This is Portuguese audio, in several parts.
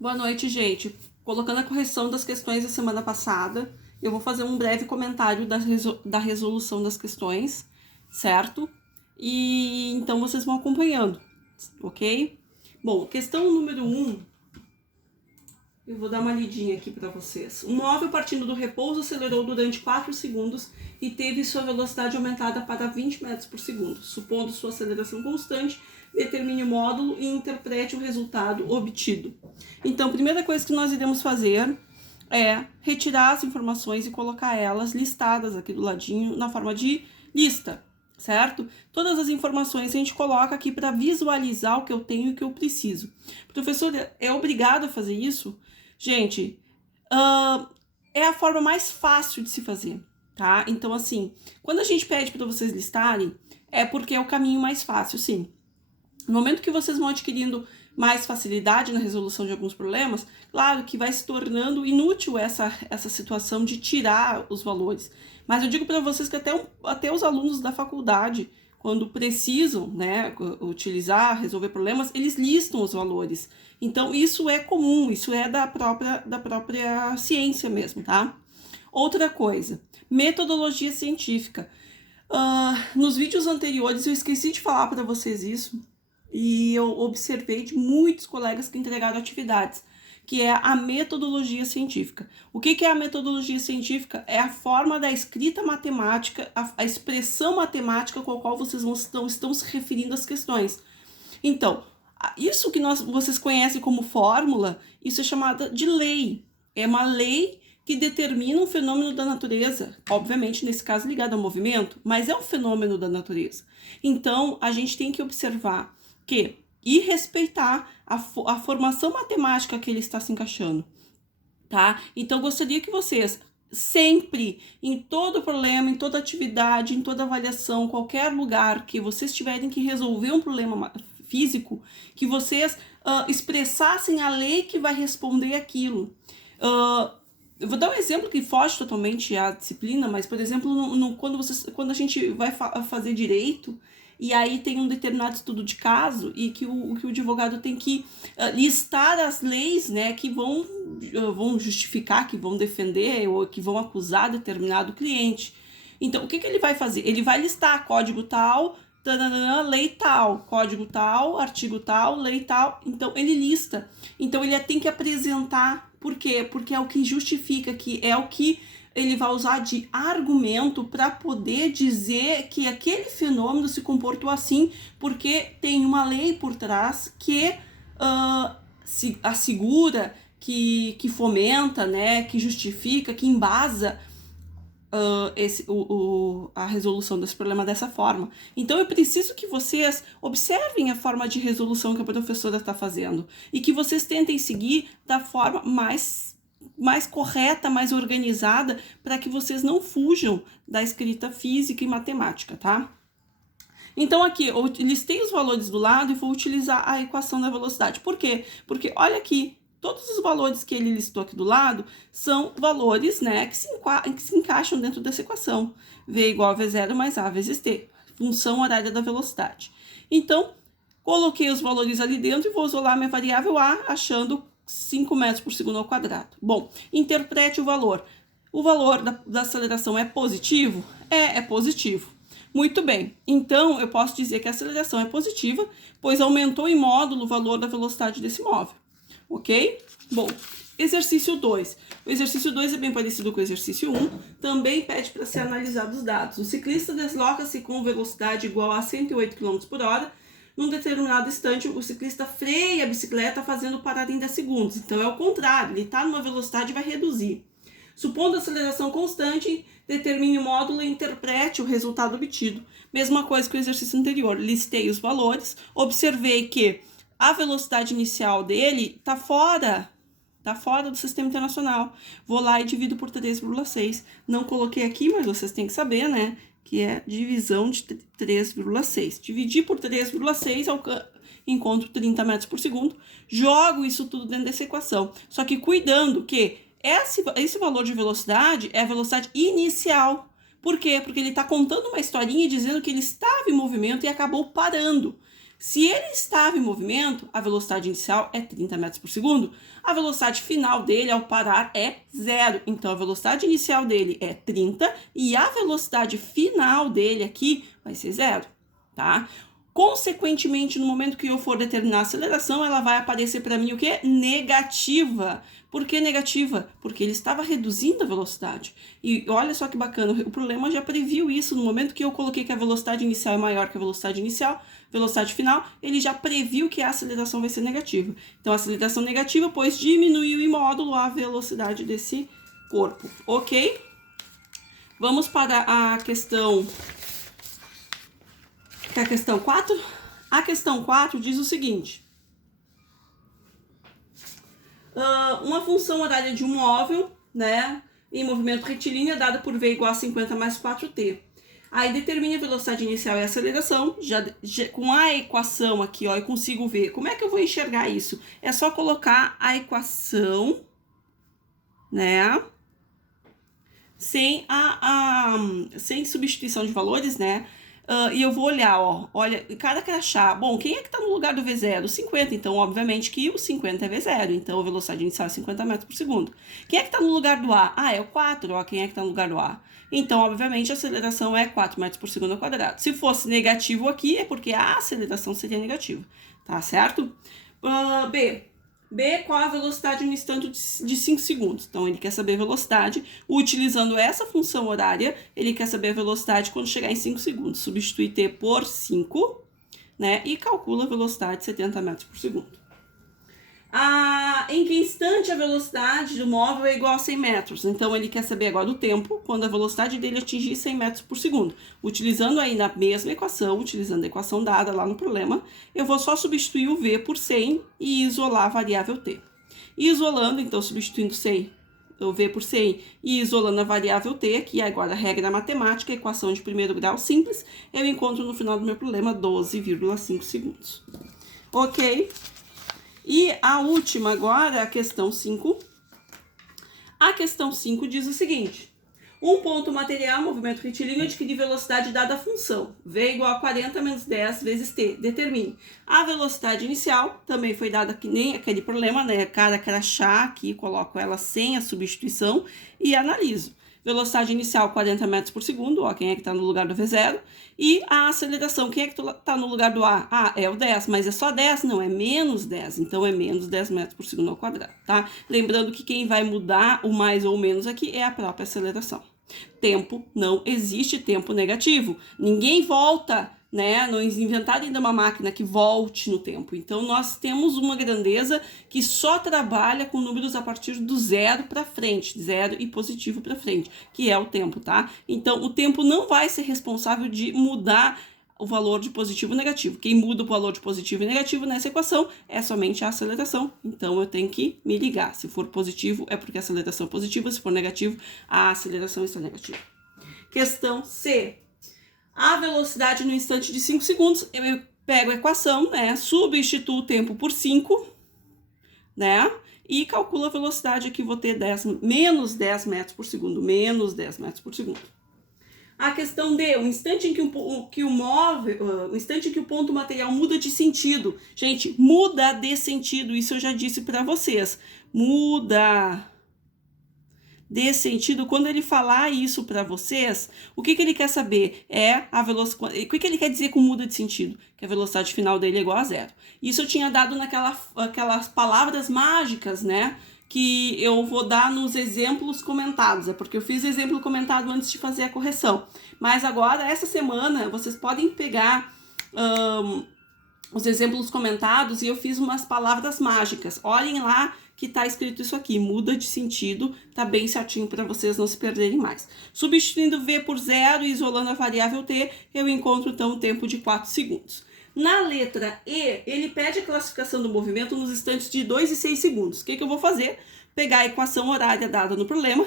Boa noite, gente. Colocando a correção das questões da semana passada, eu vou fazer um breve comentário da resolução das questões, certo? E então vocês vão acompanhando, ok? Bom, questão número 1, eu vou dar uma lidinha aqui para vocês. Um móvel partindo do repouso acelerou durante 4 segundos e teve sua velocidade aumentada para 20 metros por segundo. Supondo sua aceleração constante, determine o módulo e interprete o resultado obtido. Então, a primeira coisa que nós iremos fazer é retirar as informações e colocar elas listadas aqui do ladinho na forma de lista, certo? Todas as informações a gente coloca aqui para visualizar o que eu tenho e o que eu preciso. O professor é obrigado a fazer isso? Gente, é a forma mais fácil de se fazer, tá? Então, assim, quando a gente pede para vocês listarem, é porque é o caminho mais fácil, sim. No momento que vocês vão adquirindo mais facilidade na resolução de alguns problemas, claro que vai se tornando inútil essa situação de tirar os valores. Mas eu digo para vocês que até os alunos da faculdade, quando precisam, né, resolver problemas, eles listam os valores. Então, isso é comum, isso é da própria ciência mesmo, tá? Outra coisa, metodologia científica. Nos vídeos anteriores eu esqueci de falar para vocês isso, e eu observei de muitos colegas que entregaram atividades, que é a metodologia científica. O que é a metodologia científica? É a forma da escrita matemática, a expressão matemática com a qual vocês estão se referindo às questões. Então, isso que vocês conhecem como fórmula, isso é chamada de lei. É uma lei que determina um fenômeno da natureza, obviamente nesse caso ligado ao movimento, mas é um fenômeno da natureza. Então, a gente tem que observar e respeitar a formação matemática que ele está se encaixando, tá? Então, gostaria que vocês sempre, em todo problema, em toda atividade, em toda avaliação, qualquer lugar que vocês tiverem que resolver um problema físico, que vocês expressassem a lei que vai responder aquilo. Eu vou dar um exemplo que foge totalmente à disciplina, mas, por exemplo, quando a gente vai fazer direito, e aí tem um determinado estudo de caso e que o advogado tem que listar as leis, né, que vão justificar, que vão defender ou que vão acusar determinado cliente. Então, o que ele vai fazer? Ele vai listar código tal, lei tal, código tal, artigo tal, lei tal. Então, ele lista. Então, ele tem que apresentar. Por quê? Porque é o que justifica, que é o que ele vai usar de argumento para poder dizer que aquele fenômeno se comportou assim, porque tem uma lei por trás que se assegura, que fomenta, né, que justifica, que embasa a resolução desse problema dessa forma. Então, eu preciso que vocês observem a forma de resolução que a professora está fazendo e que vocês tentem seguir da forma mais correta, mais organizada, para que vocês não fujam da escrita física e matemática, tá? Então, aqui, eu listei os valores do lado e vou utilizar a equação da velocidade. Por quê? Porque, olha aqui, todos os valores que ele listou aqui do lado são valores, né, que se encaixam dentro dessa equação. V igual a V0 mais A vezes T, função horária da velocidade. Então, coloquei os valores ali dentro e vou isolar minha variável A, achando 5 metros por segundo ao quadrado. Bom, interprete o valor. O valor da aceleração é positivo? É positivo. Muito bem, então eu posso dizer que a aceleração é positiva, pois aumentou em módulo o valor da velocidade desse móvel. Ok? Bom, exercício 2. O exercício 2 é bem parecido com o exercício 1, também pede para ser analisado os dados. O ciclista desloca-se com velocidade igual a 108 km por hora. Num determinado instante, o ciclista freia a bicicleta fazendo parada em 10 segundos. Então, é o contrário, ele está numa velocidade e vai reduzir. Supondo a aceleração constante, determine o módulo e interprete o resultado obtido. Mesma coisa que o exercício anterior. Listei os valores, observei que a velocidade inicial dele está fora do sistema internacional. Vou lá e divido por 3,6. Não coloquei aqui, mas vocês têm que saber, né? Que é divisão de 3,6. Dividir por 3,6, encontro 30 metros por segundo. Jogo isso tudo dentro dessa equação. Só que cuidando que esse valor de velocidade é a velocidade inicial. Por quê? Porque ele está contando uma historinha e dizendo que ele estava em movimento e acabou parando. Se ele estava em movimento, a velocidade inicial é 30 metros por segundo. A velocidade final dele ao parar é 0. Então, a velocidade inicial dele é 30 e a velocidade final dele aqui vai ser 0, tá? Consequentemente, no momento que eu for determinar a aceleração, ela vai aparecer para mim o quê? Negativa. Por que negativa? Porque ele estava reduzindo a velocidade. E olha só que bacana, o problema já previu isso. No momento que eu coloquei que a velocidade inicial é maior que a velocidade inicial, velocidade final, ele já previu que a aceleração vai ser negativa. Então, a aceleração negativa, pois diminuiu em módulo a velocidade desse corpo, ok? Vamos para a questão 4? A questão 4 diz o seguinte. Uma função horária de um móvel, né, em movimento retilíneo é dada por V igual a 50 mais 4t. Aí determine a velocidade inicial e a aceleração. Já com a equação aqui, ó, eu consigo ver. Como é que eu vou enxergar isso? É só colocar a equação, né, sem substituição de valores, né? E eu vou olhar, ó, olha, cada crachá. Bom, quem é que está no lugar do V0? 50, então, obviamente, que o 50 é V0. Então, a velocidade inicial é 50 metros por segundo. Quem é que está no lugar do A? Ah, é o 4, ó, quem é que está no lugar do A? Então, obviamente, a aceleração é 4 metros por segundo ao quadrado. Se fosse negativo aqui, é porque a aceleração seria negativa, tá certo? B, qual a velocidade no instante de 5 segundos? Então, ele quer saber a velocidade. Utilizando essa função horária, ele quer saber a velocidade quando chegar em 5 segundos. Substitui t por 5, né? E calcula a velocidade de 70 metros por segundo. Em que instante a velocidade do móvel é igual a 100 metros? Então, ele quer saber agora o tempo, quando a velocidade dele atingir 100 metros por segundo. Utilizando aí na mesma equação, utilizando a equação dada lá no problema, eu vou só substituir o V por 100 e isolar a variável t. Isolando, então, substituindo 100, o V por 100 e isolando a variável t, aqui agora a regra matemática, equação de primeiro grau simples, eu encontro no final do meu problema 12,5 segundos. Ok? E a última agora, a questão 5. A questão 5 diz o seguinte. Um ponto material, movimento retilíneo, adquire velocidade dada a função. V igual a 40 menos 10 vezes t. Determine. A velocidade inicial também foi dada que nem aquele problema, né? Cada crachá aqui, coloco ela sem a substituição e analiso. Velocidade inicial 40 metros por segundo, ó, quem é que está no lugar do V0. E a aceleração, quem é que está no lugar do A? Ah, é o 10, mas é só 10? Não, é menos 10, então é menos 10 metros por segundo ao quadrado, tá? Lembrando que quem vai mudar o mais ou menos aqui é a própria aceleração. Tempo, não existe tempo negativo. Ninguém volta, né? Não inventaram ainda uma máquina que volte no tempo. Então, nós temos uma grandeza que só trabalha com números a partir do 0 para frente, 0 e positivo para frente, que é o tempo, tá? Então, o tempo não vai ser responsável de mudar o valor de positivo e negativo. Quem muda o valor de positivo e negativo nessa equação é somente a aceleração. Então, eu tenho que me ligar. Se for positivo, é porque a aceleração é positiva. Se for negativo, a aceleração está negativa. Questão C. A velocidade no instante de 5 segundos, eu pego a equação, né? Substituo o tempo por 5, né? E calculo a velocidade aqui, vou ter menos 10 metros por segundo. Menos 10 metros por segundo. A questão D, o instante em que o instante em que o ponto material muda de sentido. Gente, muda de sentido, isso eu já disse para vocês. Muda de sentido, quando ele falar isso para vocês, o que ele quer saber é a velocidade. O que ele quer dizer com muda de sentido? Que a velocidade final dele é igual a 0. Isso eu tinha dado aquelas palavras mágicas, né? Que eu vou dar nos exemplos comentados, é porque eu fiz exemplo comentado antes de fazer a correção. Mas agora, essa semana, vocês podem pegar os exemplos comentados e eu fiz umas palavras mágicas. Olhem lá que tá escrito isso aqui, muda de sentido, tá bem certinho para vocês não se perderem mais. Substituindo V por 0 e isolando a variável t, eu encontro então o tempo de 4 segundos. Na letra E, ele pede a classificação do movimento nos instantes de 2 e 6 segundos. O que eu vou fazer? Pegar a equação horária dada no problema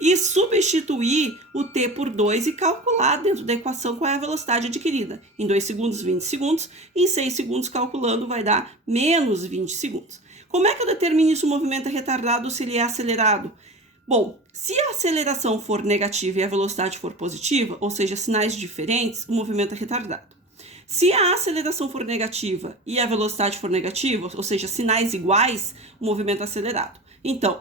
e substituir o t por 2 e calcular dentro da equação qual é a velocidade adquirida. Em 2 segundos, 20 segundos. Em 6 segundos, calculando, vai dar menos 20 segundos. Como é que eu determino se o movimento é retardado ou se ele é acelerado? Bom, se a aceleração for negativa e a velocidade for positiva, ou seja, sinais diferentes, o movimento é retardado. Se a aceleração for negativa e a velocidade for negativa, ou seja, sinais iguais, o movimento é acelerado. Então,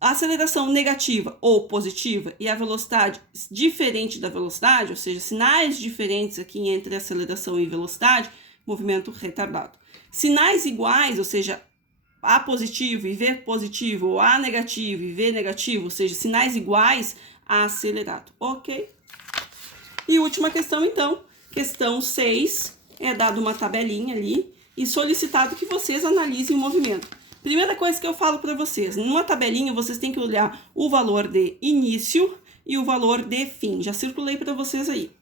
a aceleração negativa ou positiva e a velocidade diferente da velocidade, ou seja, sinais diferentes aqui entre aceleração e velocidade, movimento retardado. Sinais iguais, ou seja, A positivo e V positivo, ou A negativo e V negativo, ou seja, sinais iguais, acelerado, ok? E última questão, então, questão 6, é dado uma tabelinha ali e solicitado que vocês analisem o movimento. Primeira coisa que eu falo para vocês, numa tabelinha vocês têm que olhar o valor de início e o valor de fim. Já circulei para vocês aí.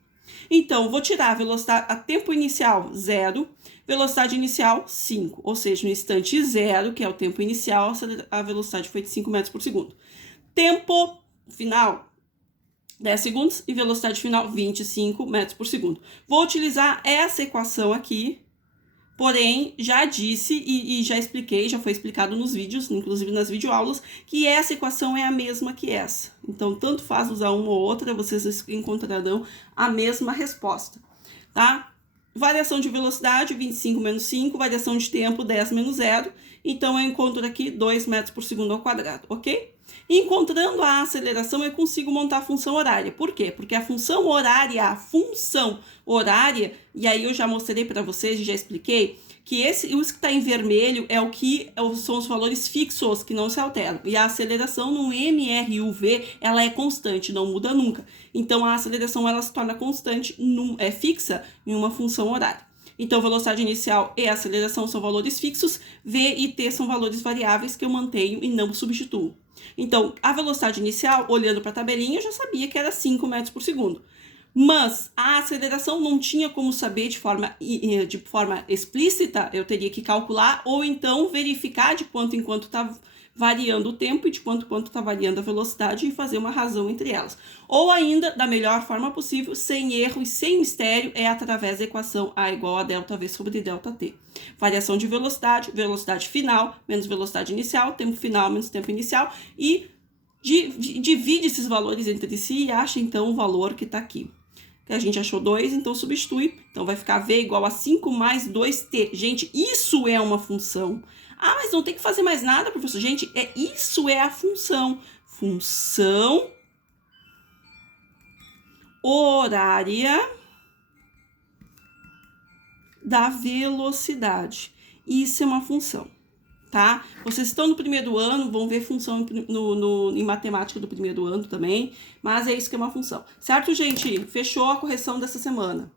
Então, vou tirar a velocidade, a tempo inicial 0, velocidade inicial 5, ou seja, no instante 0, que é o tempo inicial, a velocidade foi de 5 metros por segundo. Tempo final 10 segundos e velocidade final 25 metros por segundo. Vou utilizar essa equação aqui. Porém, já disse e já expliquei, já foi explicado nos vídeos, inclusive nas videoaulas, que essa equação é a mesma que essa. Então, tanto faz usar uma ou outra, vocês encontrarão a mesma resposta, tá? Variação de velocidade, 25 menos 5, variação de tempo, 10 menos 0. Então, eu encontro aqui 2 metros por segundo ao quadrado, ok? Encontrando a aceleração, eu consigo montar a função horária. Por quê? Porque a função horária, e aí eu já mostrei para vocês e já expliquei, que isso que está em vermelho são os valores fixos, que não se alteram. E a aceleração no MRUV, ela é constante, não muda nunca. Então, a aceleração, ela se torna constante, fixa em uma função horária. Então, velocidade inicial e aceleração são valores fixos, V e T são valores variáveis que eu mantenho e não substituo. Então, a velocidade inicial, olhando para a tabelinha, eu já sabia que era 5 metros por segundo. Mas a aceleração não tinha como saber de forma explícita, eu teria que calcular ou então verificar de quanto em quanto está variando o tempo e de quanto está variando a velocidade e fazer uma razão entre elas. Ou ainda, da melhor forma possível, sem erro e sem mistério, é através da equação A igual a ΔV sobre ΔT. Variação de velocidade, velocidade final menos velocidade inicial, tempo final menos tempo inicial e divide esses valores entre si e acha então o valor que está aqui. Que a gente achou 2, então substitui. Então vai ficar V igual a 5 mais 2T. Gente, isso é uma função. Ah, mas não tem que fazer mais nada, professor. Gente, isso é a função. Função horária da velocidade. Isso é uma função, tá? Vocês estão no primeiro ano, vão ver função em matemática do primeiro ano também, mas é isso que é uma função. Certo, gente? Fechou a correção dessa semana.